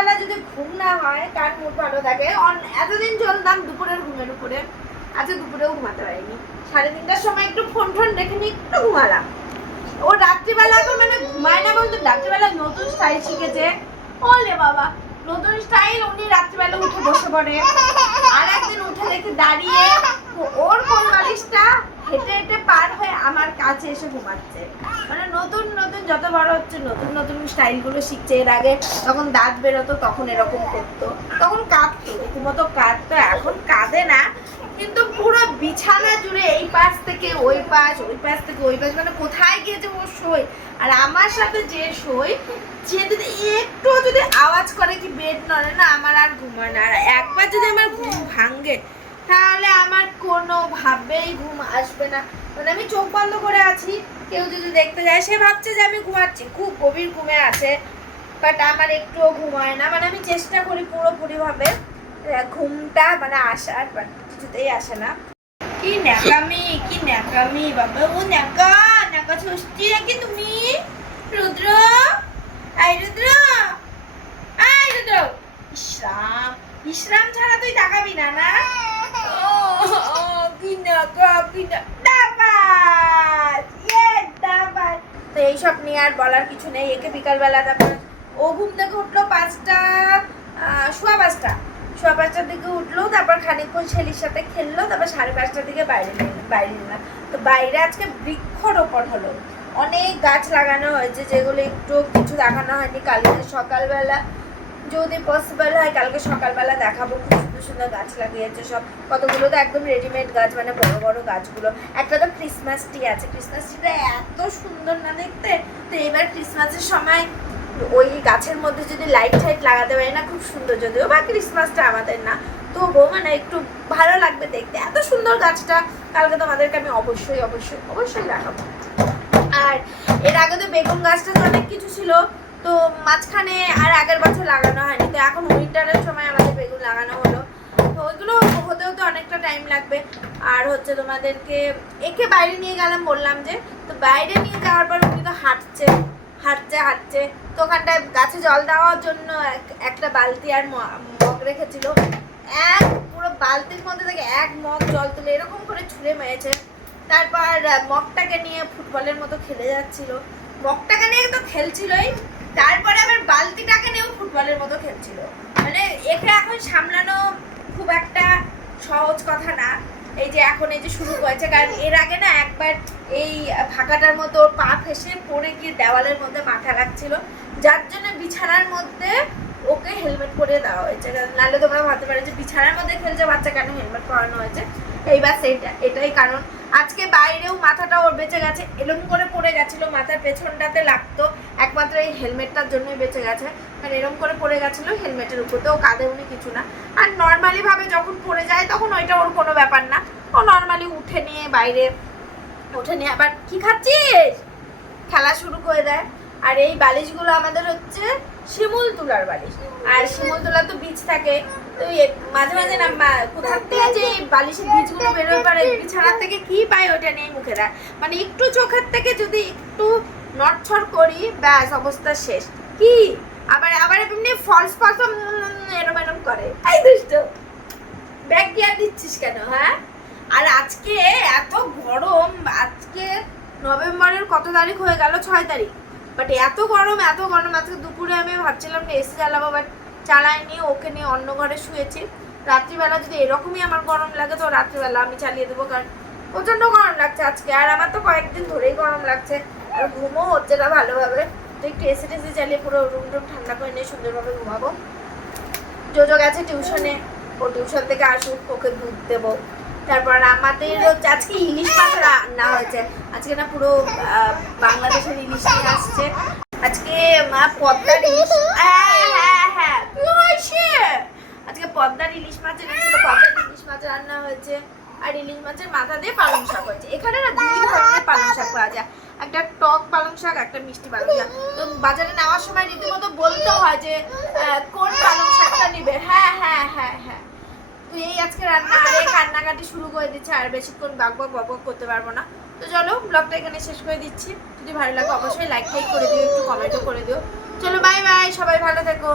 রাত্রিবেলা যদি ঘুম না হয় কার মুড ভালো থাকে। এতদিন চলতাম দুপুরের ঘুমের উপরে, আজকে দুপুরেও ঘুমাতে পারিনি। 3:30টার সময় একটু ফোন দেখে নিয়ে একটু ঘুমালাম। ও রাত্রিবেলা তো মানে ঘুমায় না বলতে, রাত্রিবেলা নতুন স্টাইল শিখেছে। ওলে বাবা, নতুন স্টাইল। উনি রাত্রিবেলা উঠে বসে পড়ে, আর একদিন উঠে দেখে দাঁড়িয়ে ওর কোন বালিশটা হেঁটে হেঁটে পার হয়ে আমার কাছে এসে ঘুমাচ্ছে। মানে নতুন নতুন যত বড় হচ্ছে নতুন নতুন স্টাইলগুলো শিখছে। এর আগে তখন দাঁত বেরোতো তখন এরকম করতো, তখন কাঁদতো, রীতিমতো কাঁদতো। এখন কাঁদে না, কিন্তু পুরো বিছানা জুড়ে এই পাশ থেকে ওই পাশ, ওই পাশ থেকে ওই পাশ, মানে কোথায় গিয়েছে ও শোয়। আর আমার সাথে যে শোয়, যে যদি একটু যদি আওয়াজ করে কি বেড নড়ে না, আমার আর ঘুমায় না। আর একবার যদি আমার ঘুম ভাঙে তাহলে আমার কোনোভাবেই ঘুম আসবে না। মানে আমি চোখ বন্ধ করে আছি, কেউ যদি দেখতে যায় সে ভাবছে যে আমি ঘুমাচ্ছি, খুব গভীর ঘুমে আছে, বাট আমার একটুও ঘুম হয় না। মানে আমি চেষ্টা করি পুরোপুরিভাবে ঘুমটা মানে আসার, বাট কিছুতেই আসে না। কি ন্যাকামি বাবা, ও ন্যাকা ষষ্ঠী নাকি তুমি? রুদ্র, আই রুদ্র, আই রুদ্র। ইসরাম ছাড়া তুই তাকাবি না না? তো এইসব নিয়ে আর বলার কিছু নেই। একে বিকালবেলা তারপর ও ঘুম থেকে উঠলো 5টা, সোয়া 5টার দিকে উঠলো। তারপর খানিকক্ষণ ছেলের সাথে খেললো, তারপর 5:30টার দিকে বাইরে নিলাম। তো বাইরে আজকে বৃক্ষরোপণ হলো, অনেক গাছ লাগানো হয়েছে, যেগুলো একটু কিছু দেখানো হয়নি। কালকে সকালবেলা যদি পসিবল হয় কালকে সকালবেলা দেখাবো। খুব সুন্দর সুন্দর গাছ লাগিয়েছে সব, কতগুলো তো একদম রেডিমেড গাছ, মানে বড় বড় গাছগুলো। একটা তো ক্রিসমাস ট্রি আছে, ক্রিসমাস ট্রিটা এত সুন্দর না দেখতে। তো এবার ক্রিসমাসের সময় ওই গাছের মধ্যে যদি লাইট টাইট লাগাতে পারি না, খুব সুন্দর। যদিও বা ক্রিসমাসটা আমাদের না, তবুও মানে একটু ভালো লাগবে দেখতে। এত সুন্দর গাছটা কালকে তোমাদেরকে আমি অবশ্যই অবশ্যই অবশ্যই দেখাবো। আর এর আগে তো বেগুন গাছটা তো অনেক কিছু ছিল, তো মাঝখানে আর আগের বছর লাগানো হয়নি। তো এখন উইন্টারের সময় আমাদের বেগুন লাগানো হলো, তো ওইগুলো হতে হতে অনেকটা টাইম লাগবে। আর হচ্ছে তোমাদেরকে একে বাইরে নিয়ে গেলাম বললাম যে, তো বাইরে নিয়ে যাওয়ার পর উনি তো হাঁটছে। তো ওখানটায় গাছে জল দেওয়ার জন্য একটা বালতি আর মগ রেখেছিল। পুরো বালতির মধ্যে থেকে 1 মগ জল তুলে এরকম করে ছুঁড়ে মেরেছে। তারপর মগটাকে নিয়ে ফুটবলের মতো খেলে যাচ্ছিল। মগটাকে নিয়ে তো খেলছিলই, তারপরে আবার বালতিটাকে নিয়েও ফুটবলের মতো খেলছিল। মানে একে এখন সামলানো খুব একটা সহজ কথা না। এই যে এখন এই যে শুরু করেছে, কারণ এর আগে না একবার এই ফাঁকাটার মতো পা ফেসে পড়ে গিয়ে দেওয়ালের মধ্যে মাথা রাখছিল, যার জন্য বিছানার মধ্যে ওকে হেলমেট পরিয়ে দেওয়া হয়েছে। নাহলে তোমরা ভাবতে পারো যে বিছানার মধ্যে খেলছে বাচ্চা, কেন হেলমেট পরানো হয়েছে। এইবার এটাই কারণ। আজকে বাইরেও মাথাটা ওর বেঁচে গেছে, এরকম করে পড়ে গেছিলো, মাথার পেছনটাতে লাগতো, একমাত্র এই হেলমেটটার জন্যই বেঁচে গেছে। কারণ এরকম করে পড়ে গেছিলো হেলমেটের উপর, তো ও কাঁধে উনি কিছু না। আর নর্মালি ভাবে যখন পড়ে যায় তখন ওইটা ওর কোনো ব্যাপার না, ও নর্মালি উঠে নিয়ে বাইরে উঠে নিয়ে আবার কি খাচ্ছিস খেলা শুরু করে দেয়। আর এই বালিশগুলো আমাদের হচ্ছে শিমুল তুলার বালিশ, আর শিমুল তুলার তো বীজ থাকে। তো মাঝে মাঝে না কোথার থেকে যে বালিশের বীজগুলো বেরোয় পারে, বিছানার থেকে কি পায় ওটা নিয়ে মুখে দেয়। মানে একটু চোখের থেকে যদি একটু নড়ছড় করি ব্যাস অবস্থা শেষ। কি আবার আবার এমনি ফলস এরম করে। এই দুষ্ট ব্যাগ গিয়ার দিচ্ছিস কেন? হ্যাঁ, আর আজকে এত গরম। আজকে নভেম্বরের কত তারিখ হয়ে গেল? 6 তারিখ। বাট এত গরম আজকে দুপুরে আমি ভাবছিলাম যে এসি চালাবো, বাট চালাইনি। ওকে নিয়ে অন্য ঘরে শুয়েছি। রাত্রিবেলা যদি এরকমই আমার গরম লাগে তো রাত্রিবেলা আমি চালিয়ে দেবো, কারণ প্রচণ্ড গরম লাগছে আজকে। আর আমার তো কয়েকদিন ধরেই গরম লাগছে, আর ঘুমও হচ্ছে না ভালোভাবে। তো একটু এসি টেসি চালিয়ে পুরো রুম ঠান্ডা করে নিয়ে সুন্দরভাবে ঘুমাবো। জোজো গেছে টিউশনে, ও টিউশন থেকে আসুক, ওকে দুধ দেবো। তারপর আমাদের আজকে ইলিশ মাছ রান্না হয়েছে। আজকে না পুরো বাংলাদেশের ইলিশ নিয়ে আসছে আজকে। মা পদ্মার ইলিশ, হ্যাঁ আজকে পদ্মার ইলিশ মাছ এনেছিল, পদ্মার ইলিশ মাছ রান্না হয়েছে। আর ইলিশ মাছের মাথা দিয়ে পালং শাক হয়েছে। এখানে না 2 ধরনের পালং শাক পাওয়া যায়, একটা টক পালং শাক, একটা মিষ্টি পালং শাক। তো বাজারে নেওয়ার সময় রীতিমতো বলতে হয় যে কোন পালং শাকটা নিবে। হ্যাঁ, তো এই আজকে রান্না। আর এই কান্নাকাটি শুরু করে দিচ্ছে, আর বেশিক্ষণ বক করতে পারবো না। তো চলো ব্লগটা এখানে শেষ করে দিচ্ছি। যদি ভালো লাগে অবশ্যই লাইক করে দিও, একটু কমেন্টও করে দিও। চলো বাই বাই, সবাই ভালো থেকো।